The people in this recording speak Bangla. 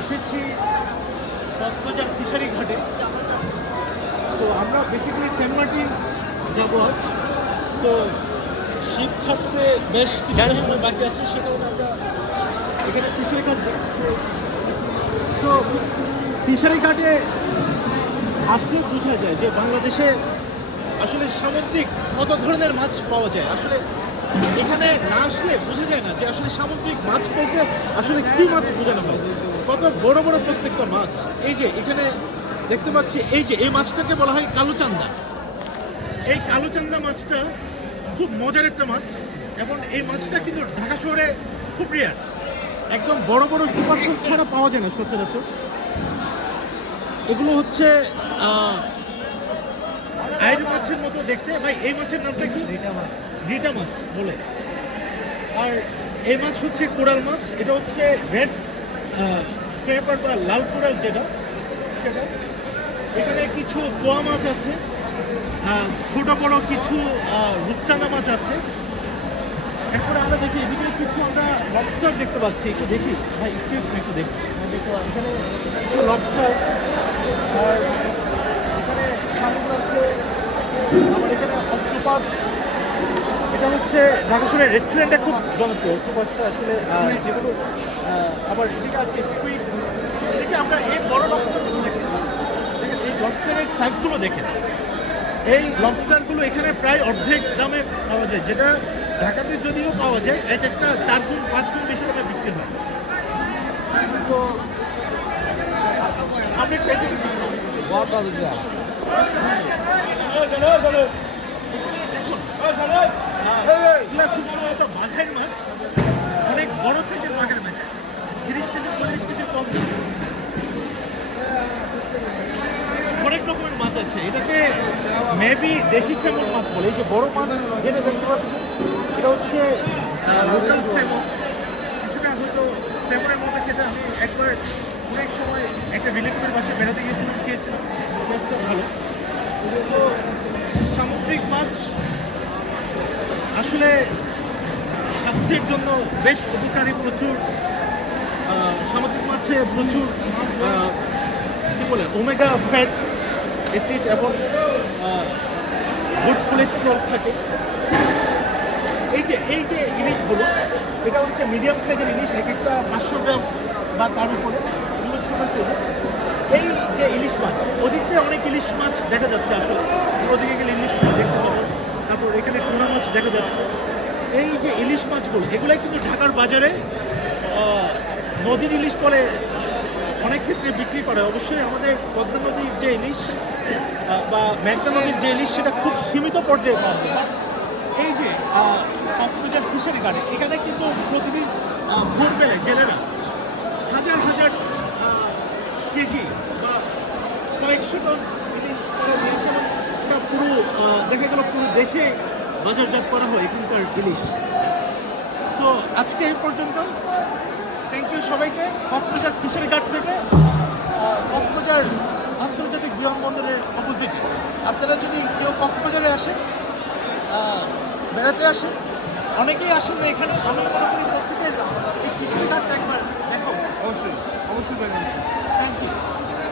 এসেছি কক্সবাজার ফিশারি ঘাটে। তো আমরা বেসিক্যালি সেন্ট মার্টিন যাবো আজ। তো শিপ ছাড়তে বেশ কিছুটা সময় বাকি আছে, সে কারণে আমরা এখানে ফিশারি ঘাট দেখতে। তো ফিশারি ঘাটে আসলে বোঝা যায় যে বাংলাদেশে আসলে সামুদ্রিক কত ধরনের মাছ পাওয়া যায়। আসলে এখানে না আসলে বোঝা যায় না যে আসলে সামুদ্রিক মাছ বলতে আসলে কি মাছ বোঝানো হয়। কত বড় বড় প্রত্যেকটা মাছ। এই যে এখানে দেখতে পাচ্ছি, এই যে এই মাছটাকে বলা হয় কালোচান্দা। এই কালোচান্দা মাছটা খুব মজার একটা মাছ, এবং এই মাছটা কিন্তু ঢাকা শহরে খুব রেয়ার। একদম বড় বড় সুপার শপ ছাড়া পাওয়া যায় না সচরাচর। এগুলো হচ্ছে আইড় মাছের মতো দেখতে। ভাই এই মাছের নামটা কি? রিটা মাছ বলে। আর এই মাছ হচ্ছে কোরাল মাছ। এটা হচ্ছে রেড স্ক্র্যাপার বা লাল কোরাল যেটা, সেটা। এখানে কিছু পোয়া মাছ আছে, ছোট বড় কিছু রূপচাঁদা মাছ আছে। এরপরে আমরা দেখি এদিকে কিছু আমরা লবস্টার দেখতে পাচ্ছি। একটু দেখি ভাই, এক্সকিউজ মি, একটু দেখি। এখানে কিছু লবস্টার, আর এখানে শামুক আছে, আমার এখানে অক্টোপাস। এটা হচ্ছে ঢাকা শহরের রেস্টুরেন্টে খুব জনপ্রিয় অক্টোপাসটা আসলে, যেগুলো আবার এদিকে আছে স্কুইড। এদিকে আমরা এই বড় লবস্টারগুলো দেখি, দেখেন এই লবস্টারের সাইজগুলো দেখেন। এই লবস্টারগুলো এখানে প্রায় অর্ধেক দামে পাওয়া যায়, যেটা ঢাকাতে যদিও পাওয়া যায় এক একটা 4 গুণ 5 গুণ বেশি দামে বিক্রি হয়। তো আপনি এগুলা খুব সম্ভবত বাঘের মাছ, অনেক বড় সাইজের বাঘের মাছ, 30 কেজি 35 কেজির কম। অনেক রকমের মাছ আছে। এটাকে মেবি দেশি স্যামন মাছ বলে। এই যে বড় মাছ যেটা দেখতে পাচ্ছি, এটা হচ্ছে লোকাল স্যামন। কিছুটা হয়তো স্যামনের মধ্যে খেতে আমি একবার অনেক সময় একটা রিলেটিভের বাসায় বেড়াতে গিয়েছিলাম, খেয়েছিলাম, টেস্টটা ভালো। তো সামুদ্রিক মাছ আসলে স্বাস্থ্যের জন্য বেশ উপকারী। প্রচুর সামুদ্রিক মাছে প্রচুর কি বলে ওমেগা ফ্যাট অ্যাসিড এবং গুড কোলেস্টেরল থাকে। এই যে ইলিশগুলো, এটা হচ্ছে মিডিয়াম সাইজের ইলিশ, এক একটা 500 গ্রাম বা তার উপরে। এগুলো ছোট সাইজের। এই যে ইলিশ মাছ, ওদিক দিয়ে অনেক ইলিশ মাছ দেখা যাচ্ছে। আসলে ওদিকে গেলে ইলিশ মাছ দেখতে পাবো। তারপর এখানে টুনা মাছ দেখা যাচ্ছে। এই যে ইলিশ মাছগুলো, এগুলাই কিন্তু ঢাকার বাজারে নদীর ইলিশ বলে অনেক ক্ষেত্রে বিক্রি করে। অবশ্যই আমাদের পদ্মা নদীর যে ইলিশ বা মেঘনা নদীর যে ইলিশ, সেটা খুব সীমিত পর্যায়ে পাওয়া যায়। এই যে কক্সবাজার ফিশারি ঘাটে, এখানে কিন্তু প্রতিদিন ভোরবেলায় জেলেরা হাজার হাজার কেজি বা কয়েকশো টন ইলিশ তারা নিয়ে আসে, এবং এটা পুরো দেখা গেল পুরো দেশে বাজারজাত করা হয় এখানকার ইলিশ। তো আজকে এই পর্যন্ত। থ্যাংক ইউ সবাইকে। কক্সবাজার ফিশারি ঘাট থেকে কক্সবাজার আন্তর্জাতিক বিমানবন্দরের অপোজিটে। আপনারা যদি কেউ কক্সবাজারে আসেন, বেড়াতে আসেন, অনেকেই আসেন না এখানে, আমি মনে করি প্রত্যেকের এই ফিশারি ঘাটটা একবার দেখা উচিত। অবশ্যই অবশ্যই। Thank you.